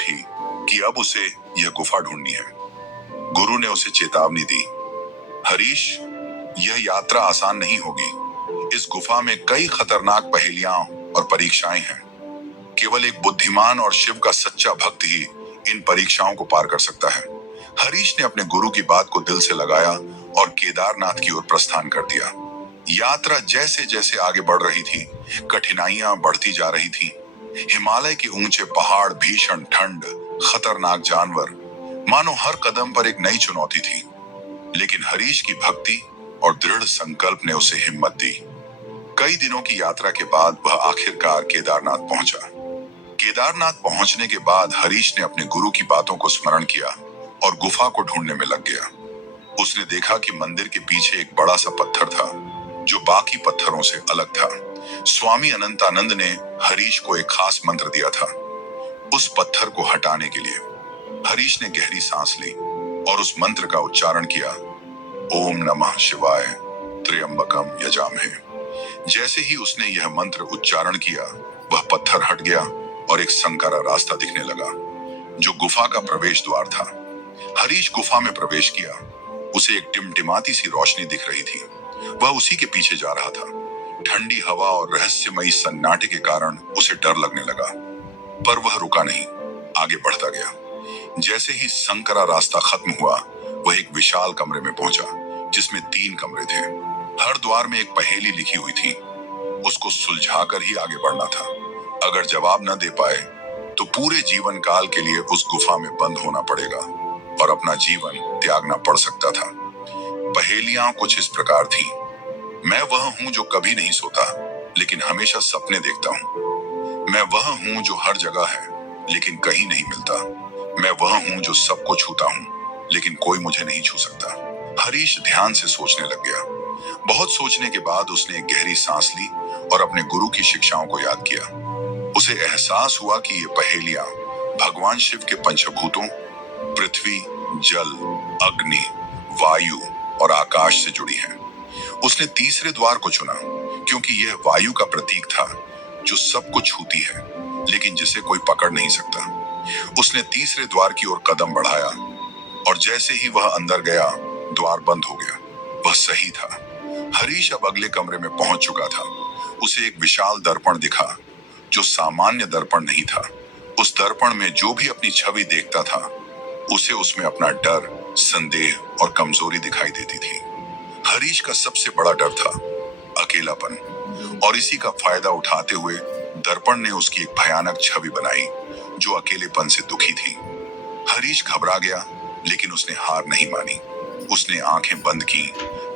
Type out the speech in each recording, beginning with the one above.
उठी कि अब उसे यह गुफा ढूंढनी है। गुरु ने उसे चेतावनी दी, हरीश, यह यात्रा आसान नहीं होगी। इस गुफा में कई खतरनाक पहेलियां और परीक्षाएं हैं। केवल एक बुद्धिमान और शिव का सच्चा भक्त ही इन परीक्षाओं को पार कर सकता है। हरीश ने अपने गुरु की बात को दिल से लगाया और केदारनाथ की ओर प्रस्थान कर दिया। यात्रा जैसे जैसे आगे बढ़ रही थी, कठिनाइयां बढ़ती जा रही थी। हिमालय के ऊंचे पहाड़, भीषण ठंड, खतरनाक जानवर, मानो हर कदम पर एक नई चुनौती थी। लेकिन हरीश की भक्ति और दृढ़ संकल्प ने उसे हिम्मत दी। कई दिनों की यात्रा के बाद वह आखिरकार केदारनाथ पहुंचा। केदारनाथ पहुंचने के बाद हरीश ने अपने गुरु की बातों को स्मरण किया और गुफा को ढूंढने में लग गया। उसने देखा कि मंदिर के पीछे एक बड़ा सा पत्थर था जो बाकी पत्थरों से अलग था। स्वामी अनंतानंद ने हरीश को एक खास मंत्र दिया था। उस पत्थर को हटाने के लिए हरीश ने गहरी सांस ली और उस मंत्र का उच्चारण किया, ओम नमः शिवाय त्र्यंबकम यजामहे। जैसे ही उसने यह मंत्र उच्चारण किया, वह पत्थर हट गया और एक संकरा रास्ता दिखने लगा जो गुफा का प्रवेश द्वार था। हरीश गुफा में प्रवेश किया। उसे एक टिमटिमाती सी रोशनी दिख रही थी। वह उसी के पीछे जा रहा था। ठंडी हवा और रहस्यमयी सन्नाटे के कारण उसे डर लगने लगा, पर वह रुका नहीं, आगे बढ़ता गया। जैसे ही संकरा रास्ता खत्म हुआ, वह एक विशाल कमरे में पहुंचा जिसमें 3 कमरे थे। हर द्वार में एक पहेली लिखी हुई थी। उसको सुलझाकर ही आगे बढ़ना था। अगर जवाब न दे पाए तो पूरे जीवन काल के लिए उस गुफा में बंद होना पड़ेगा और अपना जीवन त्यागना पड़ सकता था। पहेलियां कुछ इस प्रकार थी, मैं वह हूं जो कभी नहीं सोता लेकिन हमेशा सपने देखता हूं। मैं वह हूं जो हर जगह है लेकिन कहीं नहीं मिलता। मैं वह हूं जो सबको छूता हूं लेकिन कोई मुझे नहीं छू सकता। हरीश ध्यान से सोचने लग गया। बहुत सोचने के बाद उसने एक गहरी सांस ली और अपने गुरु की शिक्षाओं को याद किया। उसे एहसास हुआ कि ये पहेलियां भगवान शिव के पंचभूतों पृथ्वी, जल, अग्नि, वायु और आकाश से जुड़ी हैं। उसने तीसरे द्वार को चुना क्योंकि यह वायु का प्रतीक था जो सबको छूती है लेकिन जिसे कोई पकड़ नहीं सकता। उसने तीसरे द्वार की ओर कदम बढ़ाया और जैसे ही वह अंदर गया, द्वार बंद हो गया। वह सही था। हरीश अब अगले कमरे में पहुंच चुका था। उसे एक विशाल दर्पण दिखा जो सामान्य दर्पण नहीं था। उस दर्पण में जो भी अपनी छवि देखता था, उसे उसमें अपना डर, संदेह और कमजोरी दिखाई देती थी। हरीश का सबसे बड़ा डर था अकेलापन, और इसी का फायदा उठाते हुए दर्पण ने उसकी एक भयानक छवि बनाई जो अकेलेपन से दुखी थी। हरीश घबरा गया लेकिन उसने हार नहीं मानी। उसने आंखें बंद की,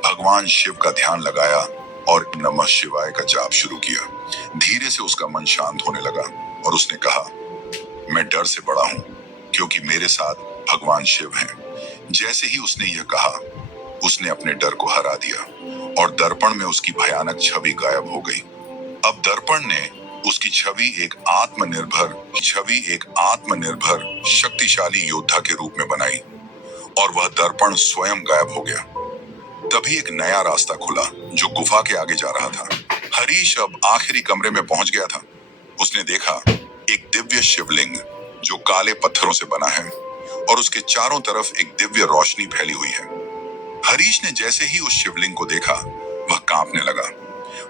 भगवान शिव का ध्यान लगाया और नमः शिवाय का जाप शुरू किया। धीरे से उसका मन शांत होने लगा और उसने कहा, मैं डर से बड़ा हूं क्योंकि मेरे साथ भगवान शिव हैं। जैसे ही उसने यह कहा, उसने अपने डर को हरा दिया और दर्पण में उसकी भयानक छवि गायब हो गई। अब दर्पण ने उसकी छवि एक आत्मनिर्भर शक्तिशाली योद्धा के रूप में बनाई और वह दर्पण स्वयं गायब हो गया। तभी एक नया रास्ता खुला जो गुफा के आगे जा रहा था। हरीश अब आखिरी कमरे में पहुंच गया था। उसने देखा एक दिव्य शिवलिंग जो काले पत्थरों से बना है और उसके चारों तरफ एक दिव्य रोशनी फैली हुई है। हरीश ने जैसे ही उस शिवलिंग को देखा, वह कांपने लगा।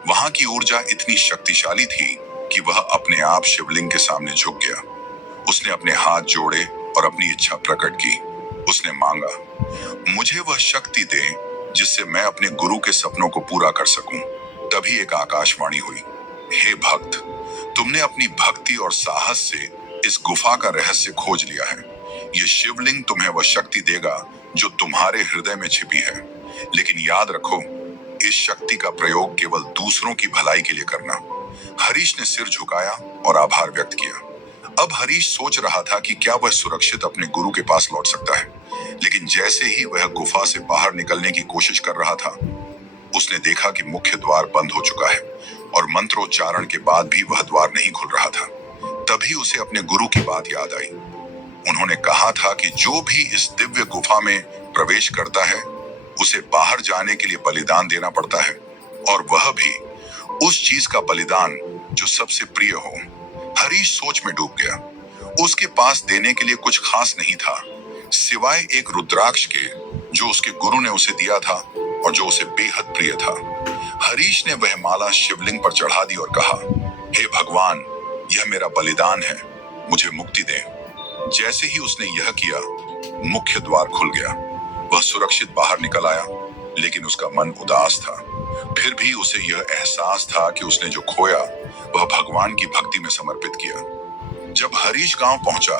वहां की ऊर्जा इतनी शक्तिशाली थी कि वह अपने आप शिवलिंग के सामने झुक गया। उसने अपने हाथ जोड़े और अपनी इच्छा प्रकट की। उसने मांगा, मुझे वह शक्ति दे जिससे मैं अपने गुरु के सपनों को पूरा कर सकूं। तभी एक आकाशवाणी हुई, हे भक्त, तुमने अपनी भक्ति और साहस से इस गुफा का रहस्य खोज लिया है। यह शिवलिंग तुम्हें वह शक्ति देगा जो तुम्हारे हृदय में छिपी है। लेकिन याद रखो, इस शक्ति का प्रयोग केवल दूसरों की भलाई के लिए करना। हरीश ने सिर झुकाया और आभार व्यक्त किया। अब हरीश सोच रहा था कि क्या वह सुरक्षित अपने गुरु के पास लौट सकता है। लेकिन जैसे ही वह गुफा से बाहर निकलने की कोशिश कर रहा था, उसने देखा कि मुख्य द्वार बंद हो चुका है और मंत्रोच्चारण के बाद भी वह द्वार नहीं खुल रहा था। तभी उसे अपने गुरु की बात याद आई। उन्होंने कहा था कि जो भी इस दिव्य गुफा में प्रवेश करता है, उसे बाहर जाने के लिए बलिदान देना पड़ता है, और वह भी उस चीज का बलिदान जो सबसे प्रिय हो। हरीश सोच में डूब गया। उसके पास देने के लिए कुछ खास नहीं था, सिवाय एक रुद्राक्ष के जो उसके गुरु ने उसे दिया था और जो उसे बेहद प्रिय था। हरीश ने वह माला शिवलिंग पर चढ़ा दी और कहा, हे भगवान, यह मेरा बलिदान है, मुझे मुक्ति दे। जैसे ही उसने यह किया, मुख्य द्वार खुल गया। वह सुरक्षित बाहर निकल आया, लेकिन उसका मन उदास था। फिर भी उसे यह एहसास था कि उसने जो खोया वह भगवान की भक्ति में समर्पित किया। जब हरीश गांव पहुंचा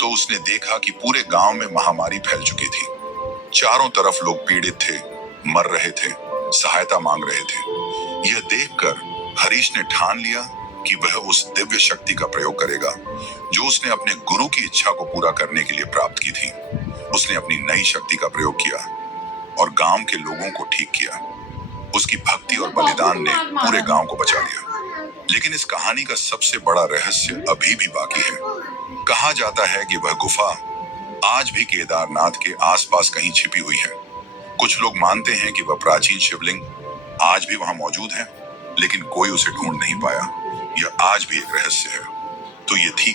तो उसने देखा कि पूरे गांव में महामारी फैल चुकी थी। चारों तरफ लोग पीड़ित थे, मर रहे थे, सहायता मांग रहे थे। यह देखकर हरीश ने ठान लिया कि वह उस दिव्य शक्ति का प्रयोग करेगा जो उसने अपने गुरु की इच्छा को पूरा करने के लिए प्राप्त की थी। उसने अपनी नई शक्ति का प्रयोग किया और गांव के लोगों को ठीक किया। उसकी भक्ति और बलिदान ने पूरे गांव को बचा लिया। लेकिन इस कहानी का सबसे बड़ा रहस्य अभी भी बाकी है। कहा जाता है कि वह गुफा आज भी केदारनाथ के आसपास कहीं छिपी हुई है। कुछ लोग मानते हैं कि वह प्राचीन शिवलिंग आज भी वहां मौजूद है, लेकिन कोई उसे ढूंढ नहीं पाया। यह आज भी एक रहस्य है। तो ये थी